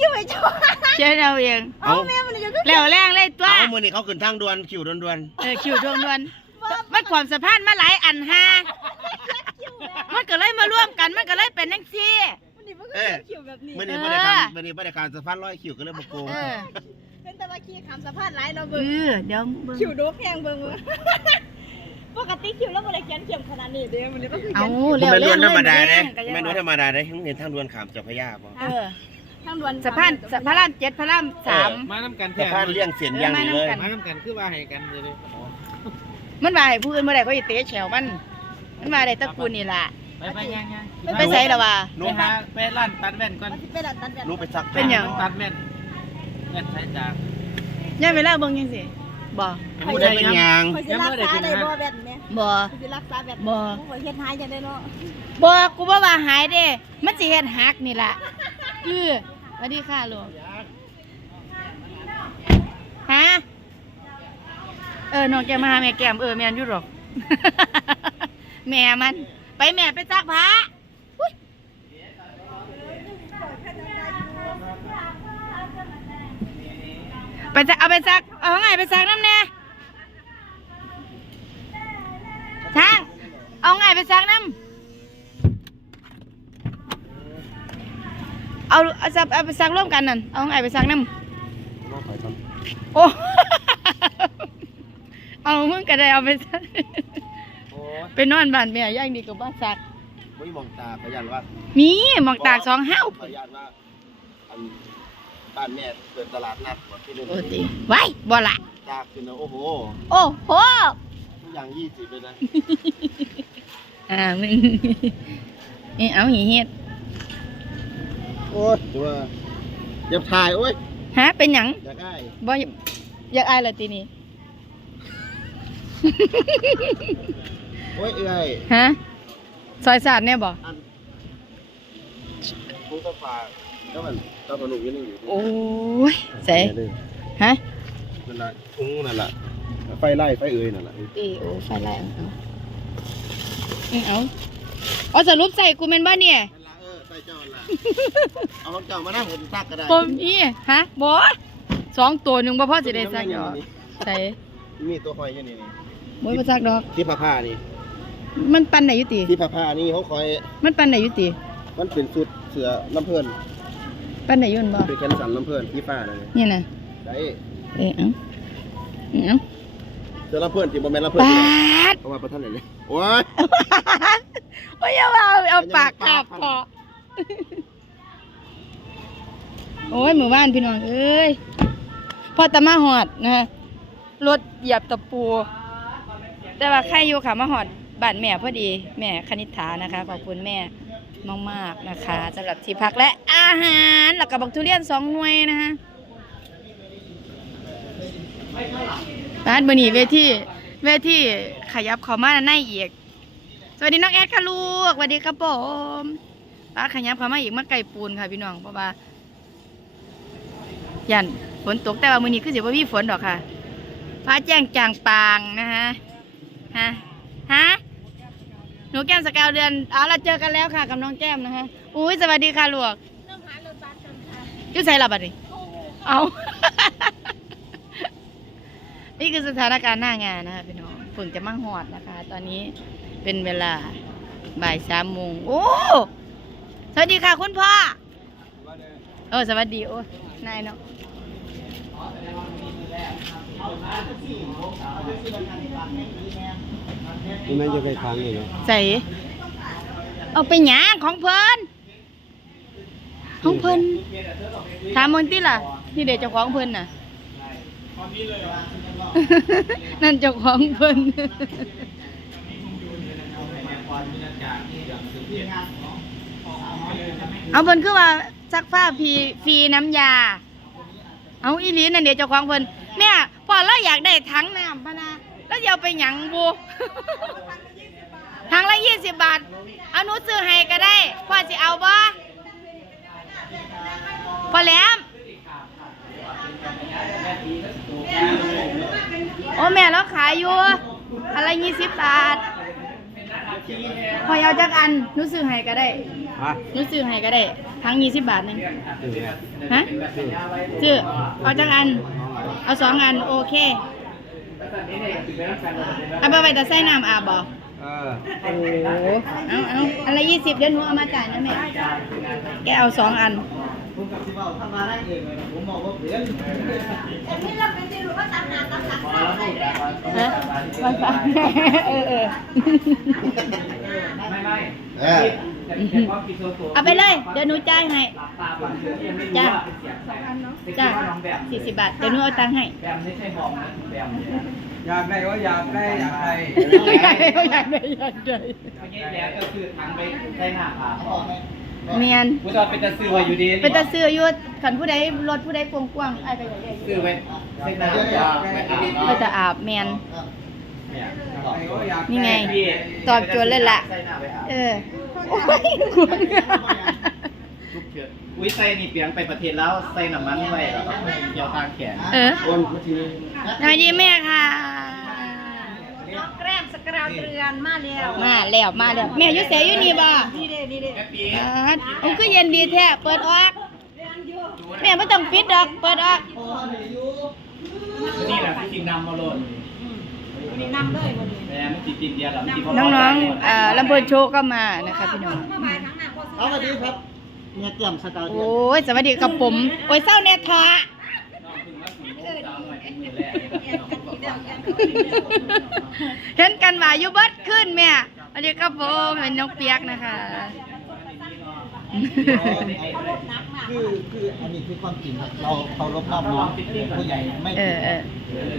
คิวไอ้เจ้าเชื่อเอาเองเอาแม่มันจะขึ้นแล้วแรงเลยตัวเอามือนี่เขาขึ้นทางด่วนคิวด่วนเออคิวดวงดวนมันความสะพานมาหลายอันฮะมันก็เลยมาร่วมกันมันก็เลยเป็นจังซี่มันนี่มันก็ขึ้นคิวแบบนี้ๆมือนี่เออไม่ได้ทำมือนี่ไม่ได้การสะพานร้อยคิวก็เลยมาโกงเออเป็นแต่ว่าขี้คำสะพานหลายเราเอเบิ่งอเดี๋ยวเบิ่งคิวโดกแห้งเบิ่งเบิ่งปกติคิวแล้วบ่ได้เขียนเข็มขนาดนี้เด้มันนี่ก็คือเอาเขียนมันเร็วเป็นด่วนธรรมดาเด้เด้แม่นด่วนธรรมดาเด้เห็นทางด่วนขามเจ้าพระยาบ่เออ ทางด่วนสะพานสะพานรามเจ็ดพระรามสามมาน้ำกันสะแท้พานเลี่ยงเสียนอย่างนี้เลยเออมาน้ำกันคือว่าให้กันเลยมันมาให้ผู้อื่นบ่ได้เขาสิเตะแฉวมัน มันมาได้ตระกูลนี่ล่ะไปไปยังยังมันไปใส่ละว่าไปหาไปร้านตัดแว่นก่อนมันสิเป็นอันตันแบบรู้ไปซักเป็นหยังตัดแว่นแว่นใช้จากย่าเวลาเบิ่งจังซี่บ่ผู้ได้เป็นยางคอยสิรักษาได้บ่แบบนี้บ่คอยสิรักษาแบบบ่คอยเฮ็ดหายจังได๋เนาะบ่กูบ่ว่าหายเด้มันสิเฮ็ดหักนี่ล่ะเออส วัสดีค่ะลูกฮะเออน้องแกมาหาแม่แก้มเออแม่นอยู่หรอก แม่มัน ไปแม่ไปซักผ้าไปซักเอาไปซักเอาไงไปซักน้ำแน่ช่างเอาไงไปซักน้ำ เอาเอาซักเอาไปซักร่วมกันนั่น เอาไงไปซักน้ำโอ้ เอามึงก็ได้เอาไปซักโอ้ยไปนอนบ้านแม่ย่างดีกว่าบ้านซัก ไม่มองตาพยานว่ามีหมองตากสองห้าวพยานว่าอันบ้านแม่เปิดตลาดนัดกว่าที่นู่นโอ้ตีไว้บ่ละตากขึ้นนะโอ้โหโอ้โห ทุกอย่างยี่สิบเลยนะอ่ามึง เอ้ยเอาหีเฮ็ด โอ้ยตัวอย่าถ่ายโอ้ยฮะเป็นหยังอยากได้บ่อยากอายละตีนี้ โอ้ยเอ้ยฮะซอยสาดเนี่ยบ่อันผู้ต้องฝากก็มันต้องสนุกอยังนึงอยู่โอ้ยใส่ฮะนั่นแหละทุ่งนั่นแหละไฟไล่ไฟเอ่ยนั่นแหละอีโอ้ไฟแรงเอาอืมเอาเอาสรุปใส่กูแม่นบ่เนี่ยนั่นละ เออใส่เจ้านั่นละเอาของเจ้ามานั่งผมซักก็ได้ผมอีฮะบ่สองตัวหนึงบ่พอสิได้ซักดอกนี่ใส่มีตัวหอยอยู่นี่นี่บ่บ่ซักดอกที่ผ้าผ้านี่ มันปันได้อยู่ติที่ผ้าผ้านี่เขาคอย มันปันได้อยู่ติมันเป็นชุดเสือลำเพลินปันได้อยู่นั่นบ่เป็นแขนสันลำเพลินที่ผ้านั่นนี่นี่น่ะได้เอ้ยเอ้าเอ้าเสือลำเพลินที่บ่แม่นลำเพลินปานี่ดเพราะว่าประท่านไหนเลยโอ้ยโอ้ยอย่าว่าเอาเอาปากคาบคอ โอ้ยหมู่บ้านพี่น้องเอ้ยพอตะมาหอดนะฮะรถเหยียบตะปู แต่ว่าใครอยู่ค่ะมาหอดบ้านแม่พอดี แม่คณิษฐานะคะ ขอบคุณแม่มากๆนะคะสำหรับที่พักและอาหารแล้วก็บักทุเรียนสองหน่วยนะคะร้านบนีเวทีเวทีขยับขามาในอีก สวัสดีน้องแอดค่ะลูกสวัสดีครับผม ปาขยับเขามาอีกมาไก่ปูนค่ะพี่น้องเพราะว่ายันฝนตกแต่ว่ามือนี้คือสิว่ามีฝนดอกค่ะฟ้าแจ้งจางปางนะฮะฮะฮะหนูแก้มสกาวเดือนอ๋อเราเจอกันแล้วค่ะกับน้องแก้มนะฮะอุ้ยสวัสดีค่ะลูกอยุ่ใส่หลับอะดิเอา นี่คือสถานการณ์หน้างานนะคะพี่น้องฝนจะมั่งหอดนะคะ ตอนนี้เป็นเวลาบ่ายสามโมงโอ้ สวัสดีค่ะคุณพ่อ เออสวัสดีโอ้นายเนาะนี่แม่จะไปทางนี่เนาะใส่เอาไปหยางของเพิ่นของเพิ่นถามมึงติล่ะนี่เด็กเจ้าของเพิ่นน่ะนั่นเจ้าของเพิ่น เอาเพิ่นคือว่าซักผ้าฟรีฟรีน้ำยา เอาอีหลีนั่นเดี๋ยวเจ้าของเพิ่นแม่พอเราอยากได้ถังน้ำพะนะแล้วจะเอาไปหยังบูถังละยี่สิบบาทเอาหนูซื้อให้ก็ได้พ่อสิเอาบ่พอแหล้วโอ้แม่เราขายอยู่อะไรยี่สิบบาท พอเอาจักอันหนูซื้อให้ก็ได้ฮะหนูซื้อให้ก็ได้ ทั้ง20บาทนึงซื้อแม่ฮะซื้อเอาจักอัน เอาสองอันโอเคเอาไปไว้แต่ใส่น้ำอาบบ่เออโอ้เอาเอาอันละยี่สิบเดี๋ยวหนูเอามาจ่ายนะแม่แกเอาสองอัน ผมกับสิเว้าทำมาได้เองเลยนะผมบอกว่าเปลี่ยนฮะมาฝากเออเออไม่ไม่เออแต่แต่พอกินโซโซเอาไปเลย เดี๋ยวหนูจ่ายให้ตาบอดยังไม่รู้จ้าว่าเป็นเสียงใครจ้าน้องแบมสี่สิบบาท เดี๋ยวหนูเอาตังค์ให้แบมไม่ใช่หอมนะแบมอยากได้ว่าอยากได้อยากได้อยากได้อยากได้อยากได้เมื่อกี้แล้วก็คือทางไปใช้หน้าผา เมียนผู้ชายเป็นตะซื้อไว้อยู่ดีเป็นตาซื้ออยู่ขันผู้ใดรถผู้ใดกวงกว้างๆไอ้ก็อยากได้ซื้อไว้ใช้หน้าผาไม่อาบเป็นตาอาบเมียนเนี่ยนี่ไง ตอบโจทย์เลยล่ะใช้หน้าไปอาบเออ โอ้ยคุณทุกเชือกอุ้ยใส่นี่เปลี่ยนไปประเทศแล้วใส่น้ำมันไว้แล้วก็เกี่ยวทางแขนเออคนมาทีสวัสดีแม่ค่ะ น้องแกล้มสกราว เรือนมาแล้วมาแล้วมาแล้วแม่อยู่เสยอยู่นี่บ่นี่เด้นี่เด้แม่ปีอ่าโอ้คือเย็นดีแท้เปิดออกแม่ไม่ต้องปิดดอกเปิดออกนี่แหละที่กินน้ำมาโลดวันนี้นำเลยวันนี้แม่ไม่กินกินเดียวหรอกกินพอน้องๆอ่าลำเบิดโชว์ก็มานะคะพี่น้องมาบายทั้งหน้าพอซื้เอาสวัสดีครับเนี่ยเตรียมสกาวเดียวโอ้ยสวัสดีกับผมโอ้ยเศร้าแน่ทอะ เห็นกันว่าอยู่เบิดขึ้นแม่สวัสดีครับผมเป็นน้องเปียกนะคะ คือคืออันนี้คือความจริงครับเราเคารพนอบน้อมผู้ใหญ่ไม่เออเออ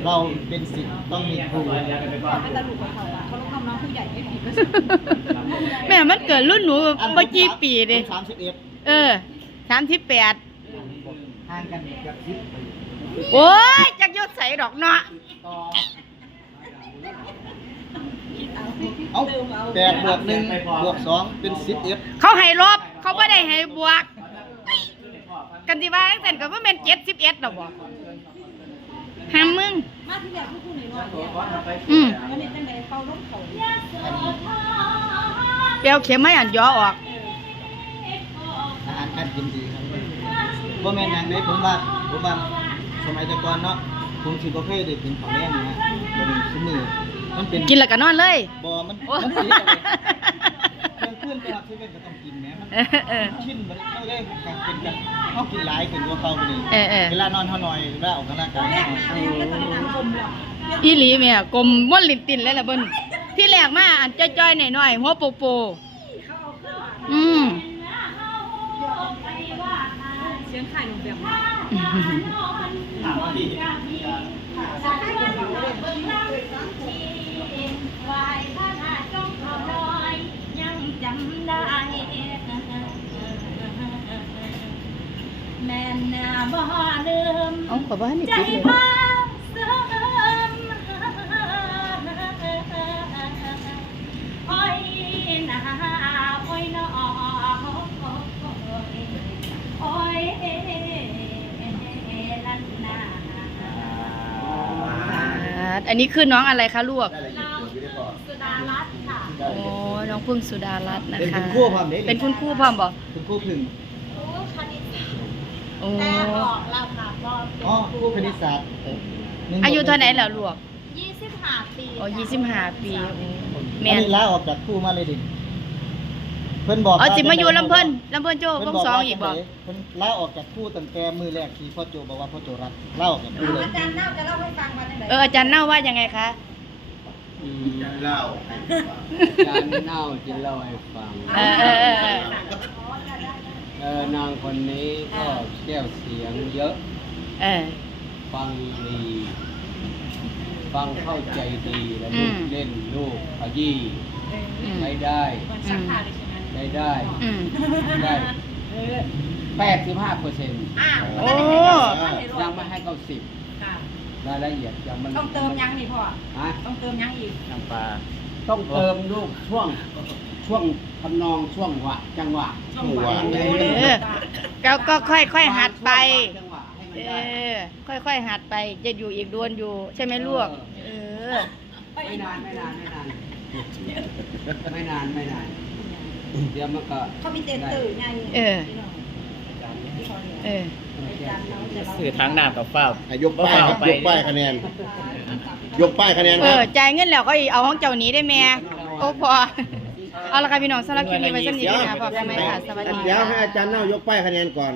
เราเป็นสิทธิ์ต้องมีครูไม่ตลกกับเขาอะเขาต้องทำน้องผู้ใหญ่ไม่ผิดก็แม่มันเกิดรุ่นหนูเมื่อกี่ปีเด้สามสิบเอ็ดเออสามสิบแปดห่างกันกับสิบโอ้ยจักยศใส่ดอกเนาะ เอาแปดบวกหนึ่งบวกสองเป็นสิบเอ็ดเขาให้ลบเขาไม่ได้ให้บวก กันที่ว่าจังซั่นก็บ่แม่นเจ็ดสิบเอ็ดดอกบ่ห้ามมึงมาที่แรกผู้หนึ่งว่าอืมวันนี้จังไดเป่าล้มเขาเปียวเข็มไม่อันย่อออกอาหารการกินดีครับบ่แม่นหยังได้ผมว่าผมว่าสมัยแต่ก่อนเนาะ ผมสิบ่เคยได้กินข้าวแรงนะบ่ได้ซุมื้อมันเป็นกินแล้วก็นอนเลย บ่มันโอ้ มันติดเอาเลยเครื่องขึ้นไปรับเซเว่นก็ต้องกินแหมมันเออเออ ชินบ่ได้เอาเลยการเป็นกันเฮากินหลายขึ้นกว่าเก่าบ่นี่เออเออ เวลานอนเฮาน้อยเวลาออกกำลังกายเฮาน้อยอีหลีแม่กลมม้วนลิ้นตินเลยล่ะเบิ่นที่แรกมาอันจ้อยๆหน่อยๆหัวโปโปอืม เสียงไข่หนุ่มแบบยังจำได้แม่นาบ่ลืมเอาขอบ้านนี่ใจติดเลย อ่าอันนี้คือน้องอะไรคะลูกได้ละเอียดเกินอยู่ได้พอสุดารัตน์ค่ะโอ้น้องพึ่งสุดารัตน์นะคะ เป็นคุณครูพร้อมเด้ เป็นคุณครูพร้อมบ่คุณครูพึ่งโอ้คณิตโอ้แต่บอกเราค่ะก็เป็นอ๋อครูคณิตศาสตร์หนึ่งอายุเท่าไหร่แล้วลูก ยี่สิบห้าปีอ๋อยี่สิบห้าปีโอ้อัแม่นนนี้ลาออกจากครูมาเลยดิเพิ่นบอกอ๋อสิมาอยู่ลำเพิ่นลำเพิ่นโจ้วเพิ่นงบอกสองว่าอีกบ่เพิ่นลาออกจากครูตั้งแต่มือแรกที่พ่อโจบอกว่าพ่อโจรักลาออกจากครูเลยอาจารย์น่าจะเล่าให้ฟังว่าจังไดเอออาจารย์เน่าว่ายังไงคะเล่าการเน่าจะเล่าให้ฟังเออเออเออเออเออนางคนนี้ก็แก้วเสียงเยอะเออฟังดีฟังเข้าใจดีและอืลูมกเล่นลูกขยี้อืมไม่ได้อืม ไม่ได้อืมได้แปดสิบห้าเปอร์เซ็นต์อ้าวโอ้ ยังไม่ให้เขาสิบค่ะรายละเอียดยังมันต้องเติมยังนี่พ่อ ฮะต้องเติมยังอีก น้ำปลา ต้องเติมลูกช่วงช่วงทำนองช่วงหวะจังหวะหัวเออก็ก็ค่อยค่อยๆหัดไป จังหวะให้มันเอได้ อ ค่อยค่อยๆหัดไป จะอยู่อีกดวนอยู่ ใช่ไหมลูก เออ ไม่นานไม่นานไม่นาน ไม่นานไม่นาน เดี๋ยวมันก็เขามีเต็นตื่นไงเออ เออ สื่อทางหน้ากับเฝ้าให้ยกป้ายครับยกป้ายคะแนน ยกป้ายคะแนนเอครับ อจ่ายเงินแล้วก็เอาห้องเจ้าหนี้ได้แม่โอ้พอเอาละค่ะพี่น้องสำหรับคลิปนี้ไว้สำหรับนี้นะพอกันไหมค่ะสวัสดีเดี๋ยวค่ะให้อาจารย์เน่ายกป้ายคะแนนก่อน